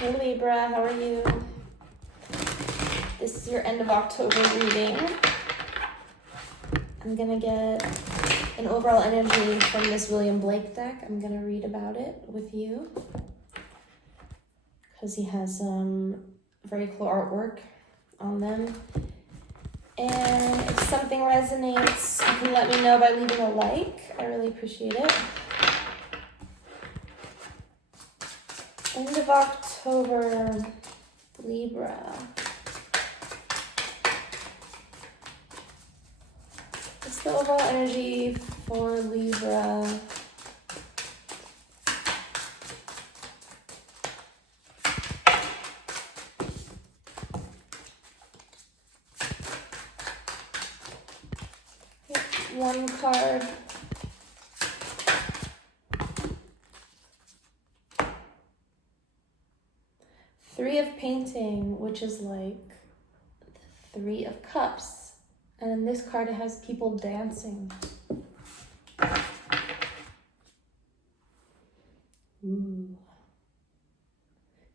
Hey Libra, how are you? This is your end of October reading. I'm gonna get an overall energy from this William Blake deck. I'm gonna read about it with you because he has some very cool artwork on them. And if something resonates, you can let me know by leaving a like. I really appreciate it. End of October, Libra. What's the overall energy for Libra? One card. Three of Painting, which is like the Three of Cups. And in this card, it has people dancing. Ooh.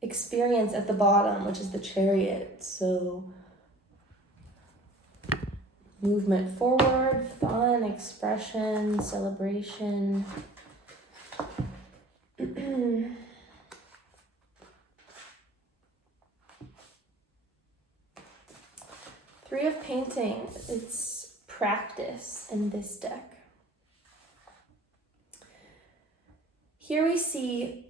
Experience at the bottom, which is the Chariot. So movement forward, fun, expression, celebration. Three of Painting, it's practice in this deck. Here we see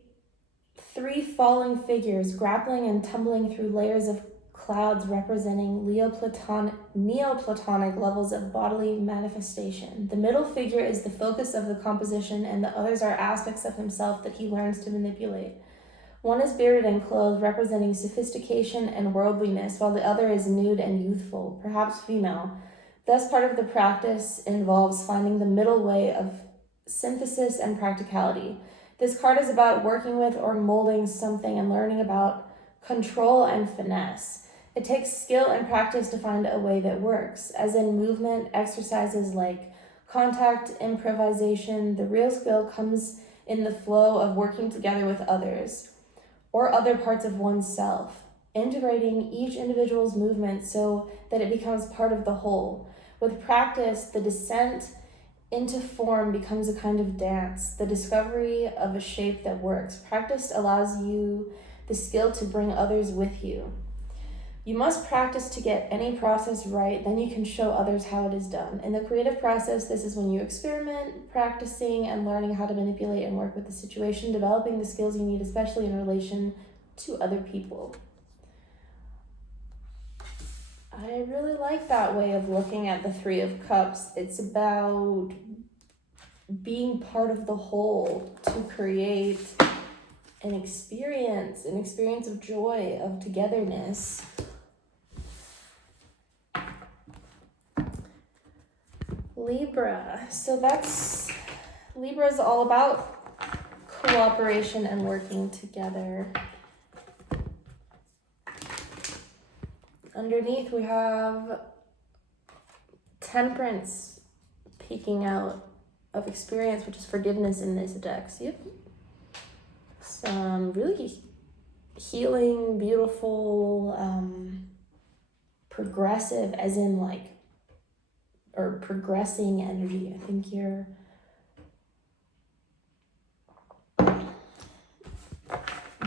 three falling figures grappling and tumbling through layers of clouds representing Neoplatonic levels of bodily manifestation. The middle figure is the focus of the composition, and the others are aspects of himself that he learns to manipulate. One is bearded and clothed, representing sophistication and worldliness, while the other is nude and youthful, perhaps female. Thus, part of the practice involves finding the middle way of synthesis and practicality. This card is about working with or molding something and learning about control and finesse. It takes skill and practice to find a way that works. As in movement, exercises like contact, improvisation, the real skill comes in the flow of working together with others or other parts of oneself, integrating each individual's movement so that it becomes part of the whole. With practice, the descent into form becomes a kind of dance, the discovery of a shape that works. Practice allows you the skill to bring others with you. You must practice to get any process right, then you can show others how it is done. In the creative process, this is when you experiment, practicing and learning how to manipulate and work with the situation, developing the skills you need, especially in relation to other people. I really like that way of looking at the Three of Cups. It's about being part of the whole to create an experience of joy, of togetherness. Libra. So Libra is all about cooperation and working together. Underneath we have Temperance peeking out of experience, which is forgiveness in this deck. So you have some really healing, beautiful, progressive, as in like, or progressing energy. I think you're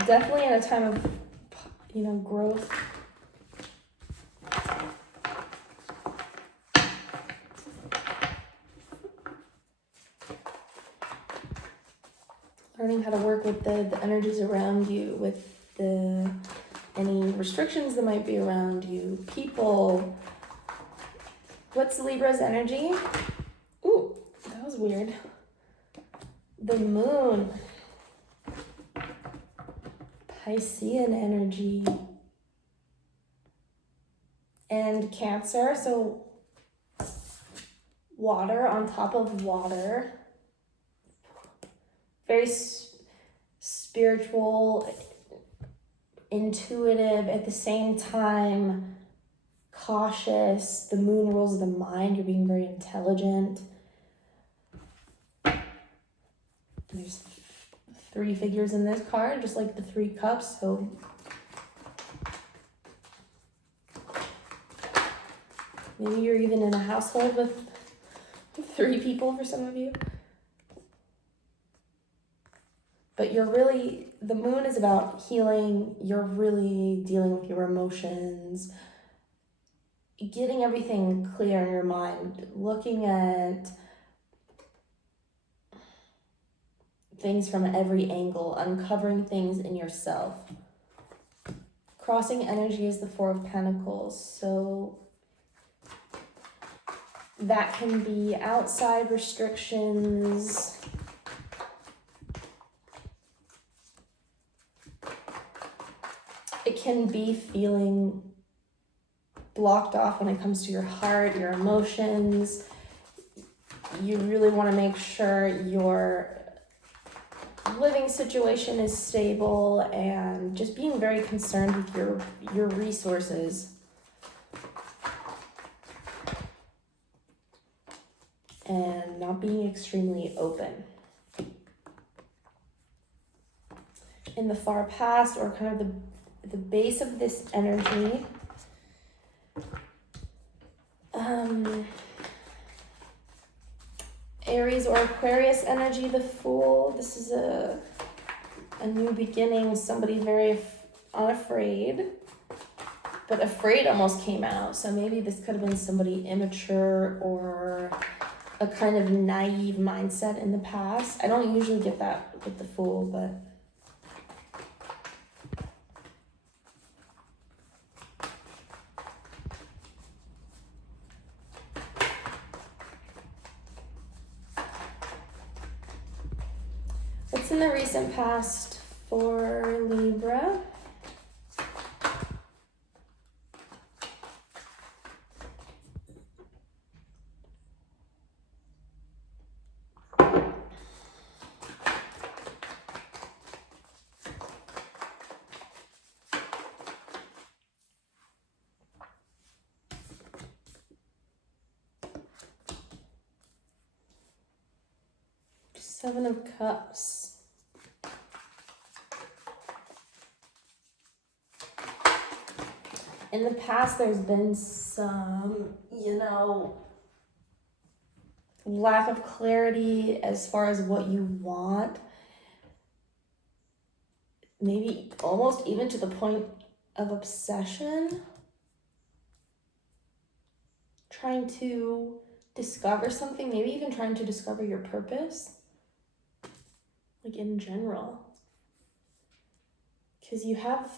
definitely in a time of, growth. Learning how to work with the energies around you, with any restrictions that might be around you, people. What's Libra's energy? Ooh, that was weird. The moon. Piscean energy. And Cancer, so water on top of water. Very spiritual, intuitive, at the same time cautious. The moon rules the mind. You're being very intelligent. There's three figures in this card, just like the Three Cups. So Maybe you're even in a household with 3 people for some of you. But the moon is about healing. You're really dealing with your emotions, getting everything clear in your mind, looking at things from every angle, uncovering things in yourself. Crossing energy is the 4 of Pentacles, so that can be outside restrictions. It can be feeling blocked off when it comes to your heart, your emotions. You really want to make sure your living situation is stable and just being very concerned with your resources. And not being extremely open. In the far past, or kind of the base of this energy, Aries or Aquarius energy, the Fool. This is a new beginning, somebody very unafraid, but afraid almost came out. So maybe this could have been somebody immature or a kind of naive mindset in the past. I don't usually get that with the Fool, but what's in the recent past for Libra? Seven of Cups. In the past, there's been some, lack of clarity as far as what you want. Maybe almost even to the point of obsession. Trying to discover something, maybe even trying to discover your purpose. Like in general. Because you have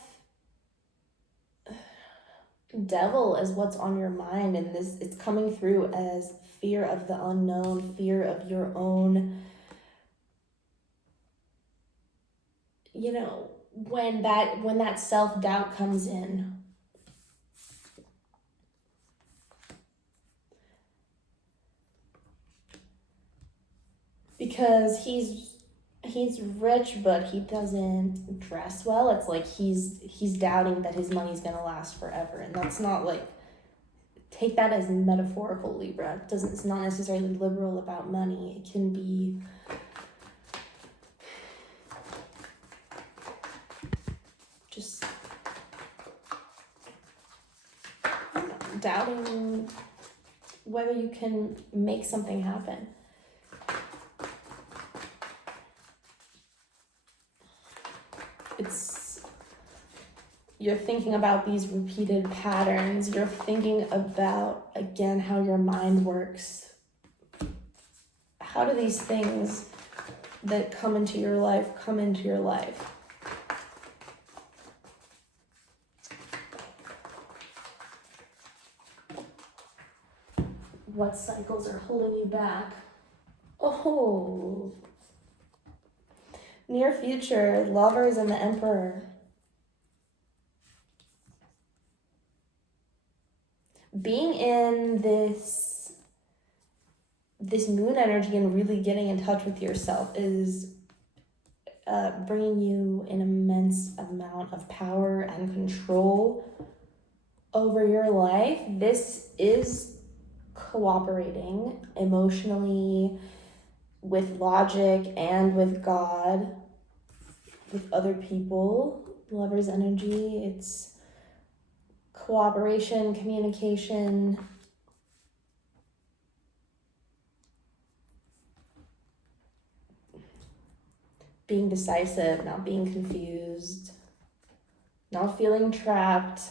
devil as what's on your mind, and it's coming through as fear of the unknown, fear of your own, when that self-doubt comes in. Because he's rich, but he doesn't dress well. It's like he's doubting that his money's gonna last forever, and that's not like, take that as metaphorical, Libra. It's not necessarily liberal about money. It can be just doubting whether you can make something happen. You're thinking about these repeated patterns. You're thinking about, again, how your mind works. How do these things that come into your life come into your life? What cycles are holding you back? Oh, near future, Lovers and the Emperor. Being in this moon energy and really getting in touch with yourself is bringing you an immense amount of power and control over your life. This is cooperating emotionally, with logic, and with God, with other people. Lover's energy, it's cooperation, communication, being decisive, not being confused, not feeling trapped.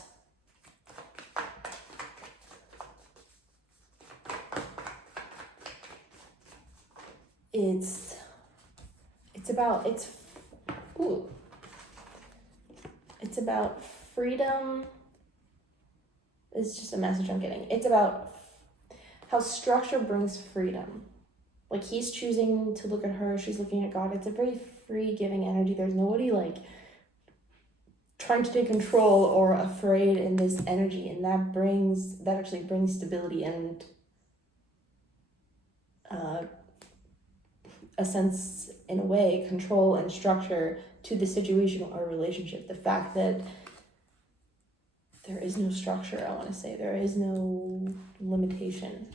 It's about freedom. It's just a message I'm getting. It's about how structure brings freedom. Like, he's choosing to look at her, she's looking at God. It's a very free giving energy. There's nobody like trying to take control or afraid in this energy, and that actually brings stability and a sense, in a way, control and structure to the situation or relationship. The fact that there is no structure, I want to say, there is no limitation.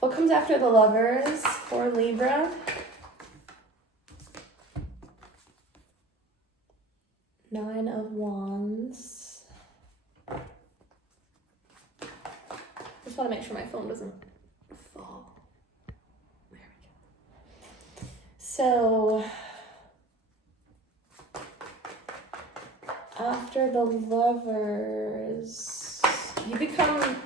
What comes after the Lovers for Libra? Nine of Wands. I just want to make sure my phone doesn't fall. There we go. So, after the Lovers, you become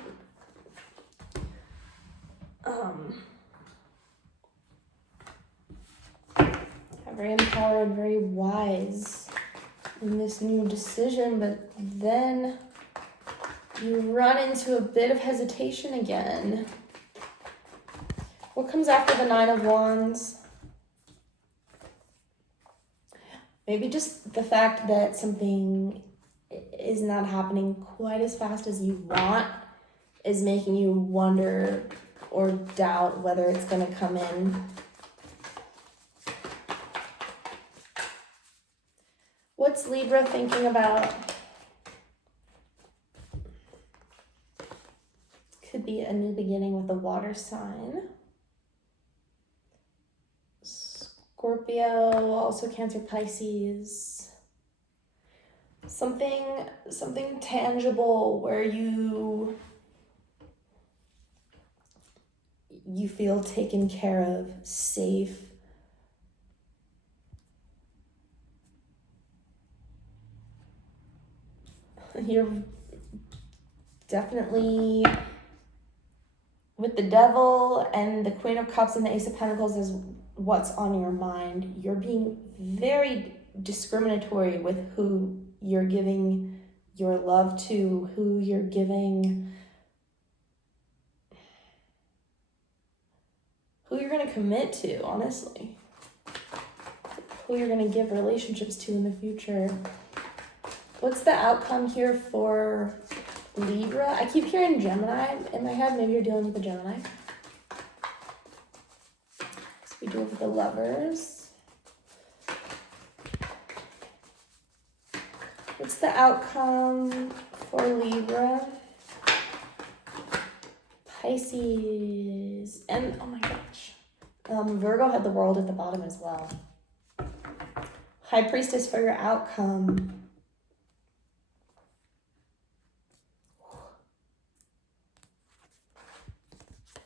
very empowered, very wise in this new decision, but then you run into a bit of hesitation again. What comes after the Nine of Wands? Maybe just the fact that something is not happening quite as fast as you want is making you wonder or doubt whether it's going to come in. What's Libra thinking about? Could be a new beginning with a water sign. Scorpio, also Cancer, Pisces. Something tangible where you feel taken care of, safe. You're definitely, with the Devil and the Queen of Cups and the Ace of Pentacles is what's on your mind. You're being very discriminatory with who you're giving your love to, who you're going to commit to, honestly. Who you're going to give relationships to in the future. What's the outcome here for Libra? I keep hearing Gemini in my head. Maybe you're dealing with a Gemini. So we do it with the Lovers. What's the outcome for Libra? Pisces. And, oh my gosh. Virgo had the World at the bottom as well. High Priestess for your outcome.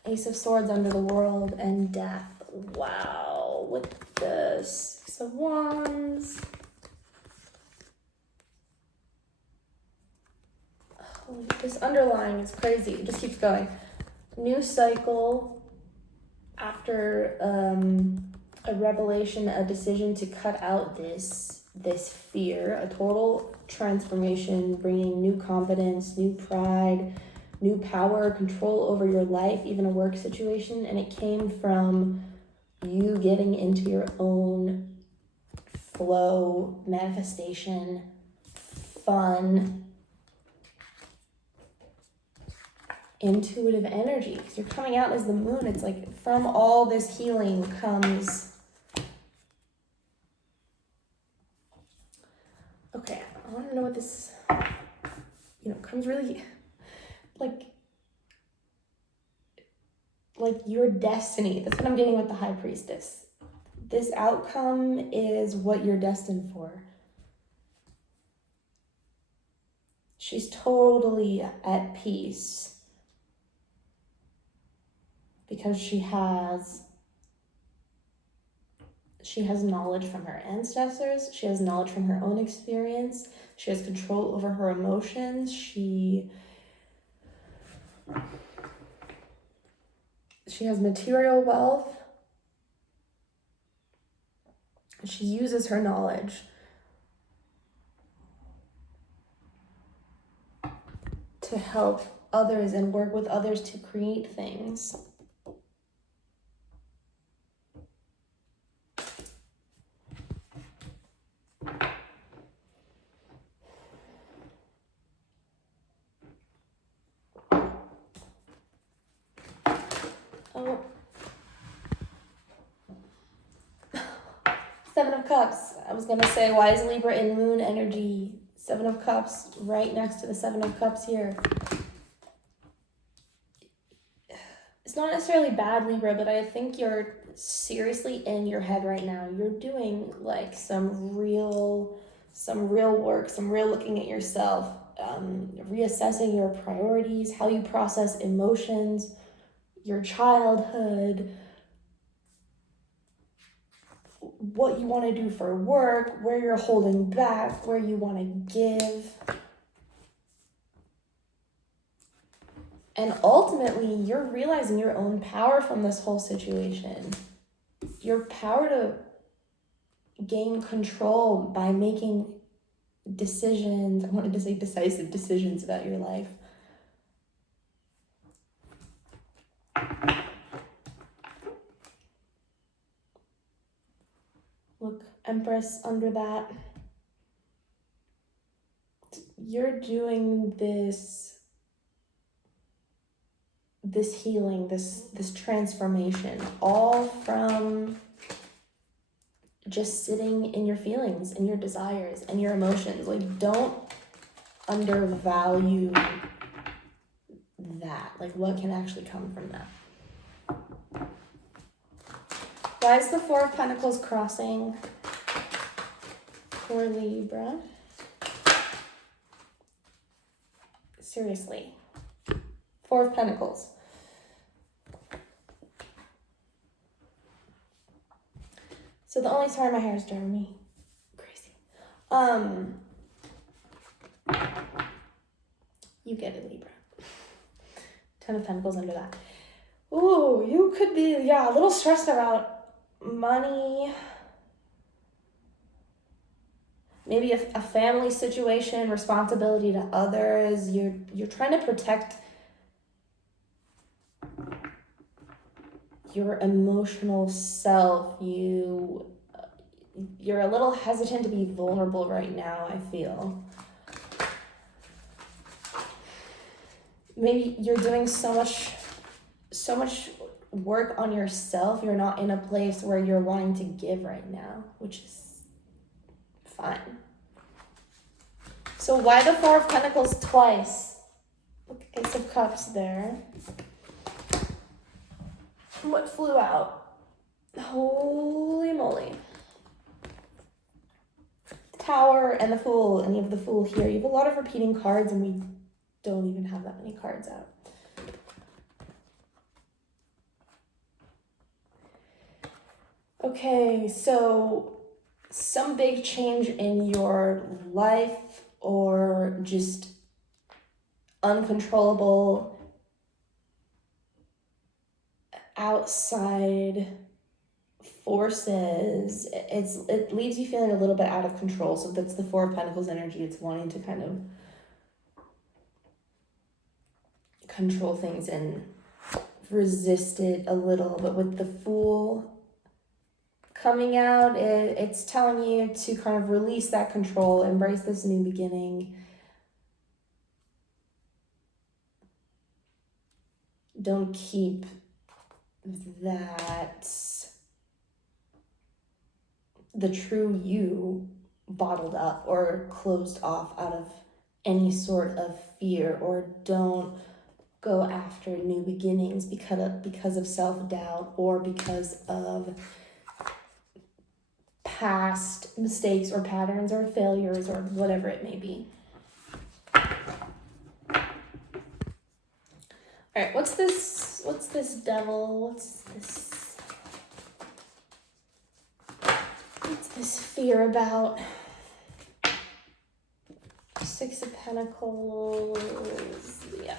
Ace of Swords under the World and Death. Wow. With the Six of Wands. Oh, this underlying is crazy. It just keeps going. New cycle after a revelation, a decision to cut out this fear, a total transformation, bringing new confidence, new pride, new power, control over your life, even a work situation. And it came from you getting into your own flow, manifestation, fun, intuitive energy. Because you're coming out as the moon. It's like from all this healing comes... Okay, I want to know what this, comes really... like your destiny. That's what I'm getting with the High Priestess. This outcome is what you're destined for. She's totally at peace because she has knowledge from her ancestors. She has knowledge from her own experience. She has control over her emotions. She has material wealth. She uses her knowledge to help others and work with others to create things. Oh. Seven of Cups. I was gonna say, why is Libra in moon energy? Seven of Cups right next to the Seven of Cups here. It's not necessarily bad, Libra, but I think you're seriously in your head right now. You're doing like some real work, some real looking at yourself, reassessing your priorities, how you process emotions, your childhood, what you want to do for work, where you're holding back, where you want to give. And ultimately, you're realizing your own power from this whole situation. Your power to gain control by making decisions. I wanted to say decisive decisions about your life. Look, Empress under that. You're doing this healing, this transformation, all from just sitting in your feelings and your desires and your emotions. Like, don't undervalue that. Like, what can actually come from that? Why is the Four of Pentacles crossing for Libra? Seriously. Four of Pentacles. So the only, sorry, my hair is driving me crazy. You get it, Libra. Ten of Pentacles under that. Ooh, you could be, a little stressed about money. Maybe a family situation, responsibility to others. You're trying to protect your emotional self. You're a little hesitant to be vulnerable right now, I feel. Maybe you're doing so much work on yourself. You're not in a place where you're wanting to give right now, which is fine. So why the Four of Pentacles twice? Look, Ace of Cups there. What flew out? Holy moly. Tower and the Fool, and you have the Fool here. You have a lot of repeating cards, and we don't even have that many cards out. Okay, so some big change in your life, or just uncontrollable outside forces. It leaves you feeling a little bit out of control. So that's the Four of Pentacles energy. It's wanting to kind of control things and resist it a little. But with the Fool coming out, it's telling you to kind of release that control, embrace this new beginning. Don't keep the true you bottled up or closed off out of any sort of fear, or don't go after new beginnings because of self-doubt or because of past mistakes or patterns or failures or whatever it may be. All right, what's this devil? What's this fear about? Six of Pentacles. Yeah.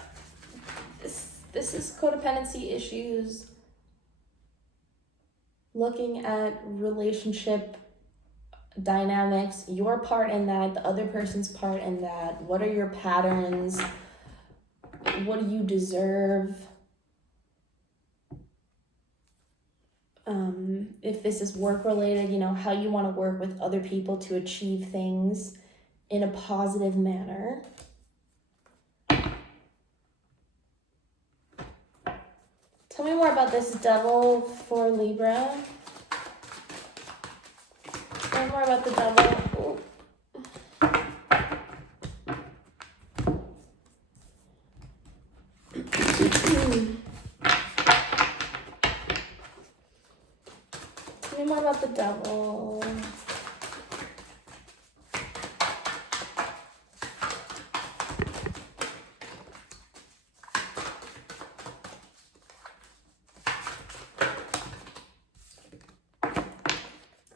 This is codependency issues. Looking at relationship dynamics, your part in that, the other person's part in that. What are your patterns? What do you deserve? If this is work related, how you want to work with other people to achieve things in a positive manner. Tell me more about this devil for Libra. Tell me more about the devil. Tell me more about the devil.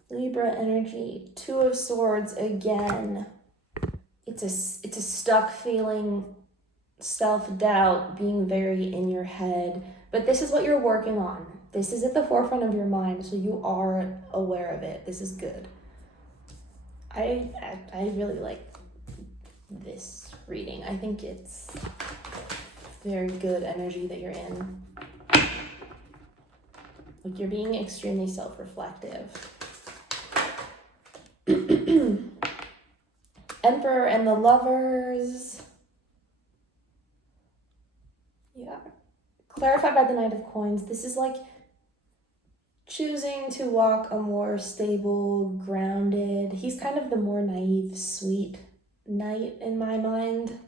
Libra energy, Two of Swords again. It's a stuck feeling, self-doubt, being very in your head. But this is what you're working on. This is at the forefront of your mind, so you are aware of it. This is good. I really like this reading. I think it's very good energy that you're in. Like, you're being extremely self-reflective. Emperor and the Lovers. Yeah. Clarified by the Knight of Coins. This is like choosing to walk a more stable, grounded. He's kind of the more naive, sweet knight in my mind.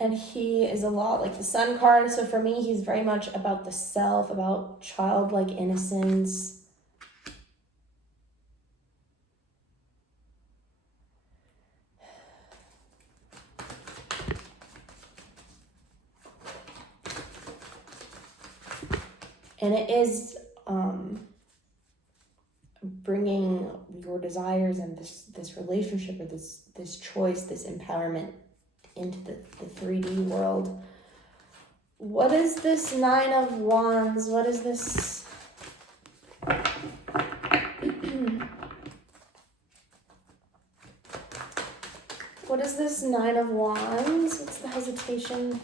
And he is a lot like the Sun card. So for me, he's very much about the self, about childlike innocence. And it is bringing your desires and this relationship or this choice, this empowerment into the 3D world. What is this Nine of Wands? What is this? What is this Nine of Wands? What's the hesitation?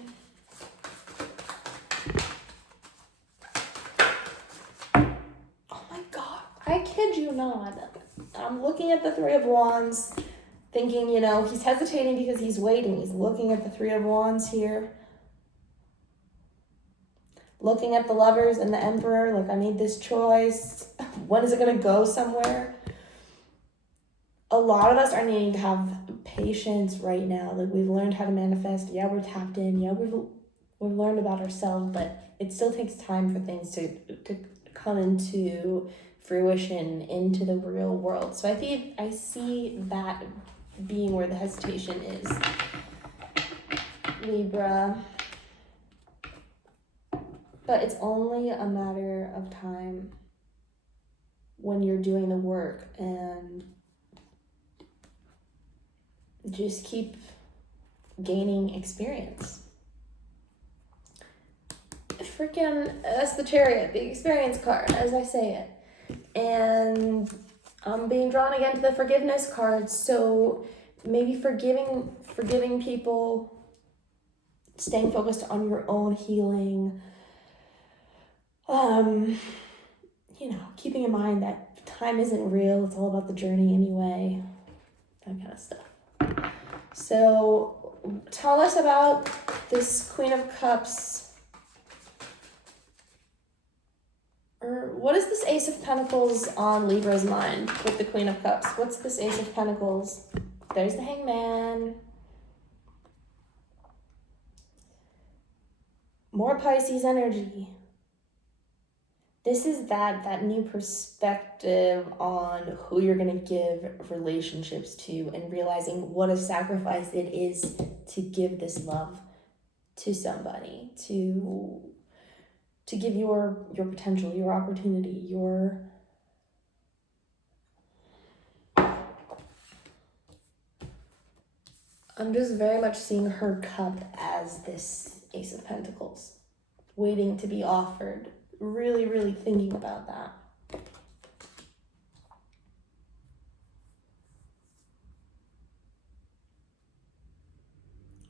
I kid you not. I'm looking at the Three of Wands, thinking, he's hesitating because he's waiting. He's looking at the Three of Wands here. Looking at the Lovers and the Emperor, like, I made this choice. When is it going to go somewhere? A lot of us are needing to have patience right now. Like, we've learned how to manifest. Yeah, we're tapped in. Yeah, we've learned about ourselves, but it still takes time for things to come into fruition, into the real world. So I see that being where the hesitation is. Libra. But it's only a matter of time when you're doing the work and just keep gaining experience. Freaking, that's the Chariot, the experience card, as I say it. And I'm being drawn again to the forgiveness card. So maybe forgiving people, staying focused on your own healing. Keeping in mind that time isn't real. It's all about the journey anyway. That kind of stuff. So tell us about this Queen of Cups. Or what is this Ace of Pentacles on Libra's mind with the Queen of Cups? What's this Ace of Pentacles? There's the Hangman. More Pisces energy. this is that new perspective on who you're going to give relationships to, and realizing what a sacrifice it is to give this love to somebody, to give your potential, your opportunity, your I'm just very much seeing her cup as this Ace of Pentacles, waiting to be offered. Really, really thinking about that.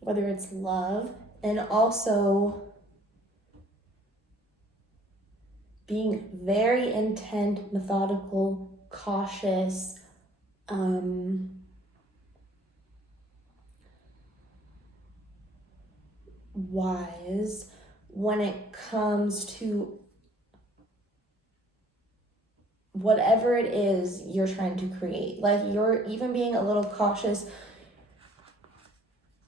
Whether it's love, and also being very intent, methodical, cautious, wise when it comes to whatever it is you're trying to create. Like, you're even being a little cautious.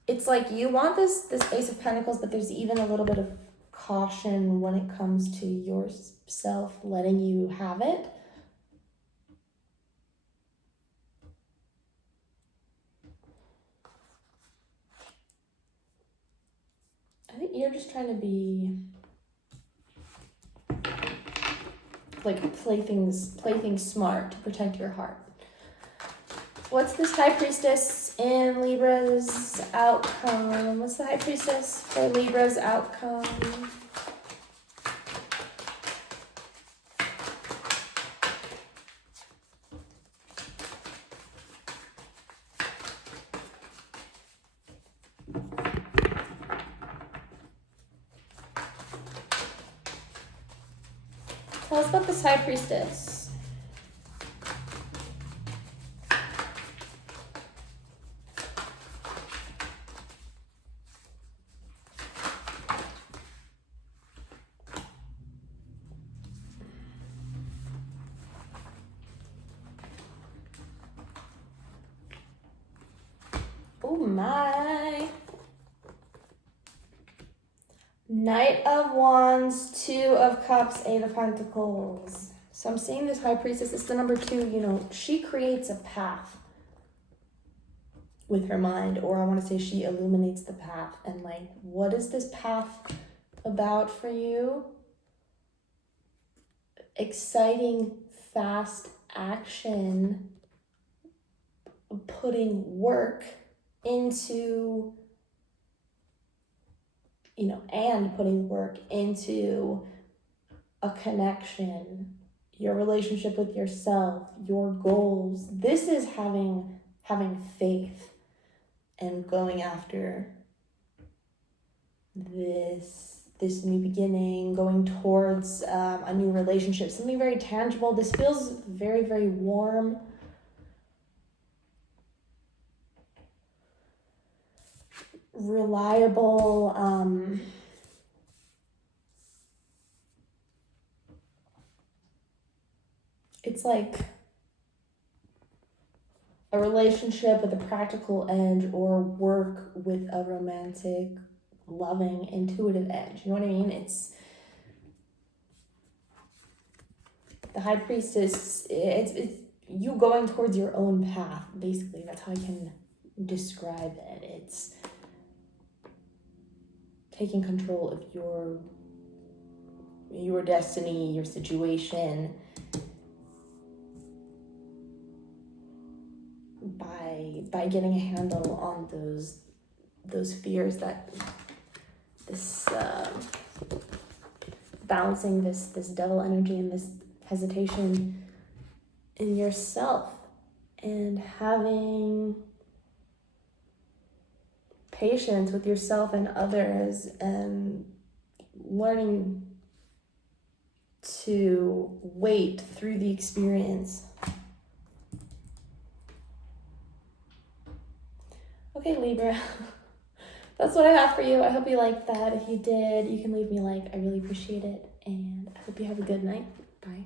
It's like you want this Ace of Pentacles, but there's even a little bit of caution when it comes to yourself letting you have it. I think you're just trying to be like play things smart to protect your heart. What's this High Priestess in Libra's outcome? What's the High Priestess for Libra's outcome? Tell us about this High Priestess. Oh my. Knight of Wands, Two of Cups, Eight of Pentacles. So I'm seeing this High Priestess, it's the number 2, she creates a path with her mind, or I want to say she illuminates the path. And like, what is this path about for you? Exciting, fast action, putting work into and putting work into a connection, your relationship with yourself, your goals. This is having faith and going after this new beginning, going towards a new relationship, something very tangible. This feels very, very warm. Reliable, it's like a relationship with a practical edge, or work with a romantic, loving, intuitive edge. You know what I mean? It's the High Priestess. It's you going towards your own path, basically. That's how I can describe it. It's taking control of your destiny, your situation, by getting a handle on those fears, that this balancing this devil energy and this hesitation in yourself, and having patience with yourself and others, and learning to wait through the experience. Okay, Libra, that's what I have for you. I hope you liked that. If you did, you can leave me a like. I really appreciate it, and I hope you have a good night. Bye.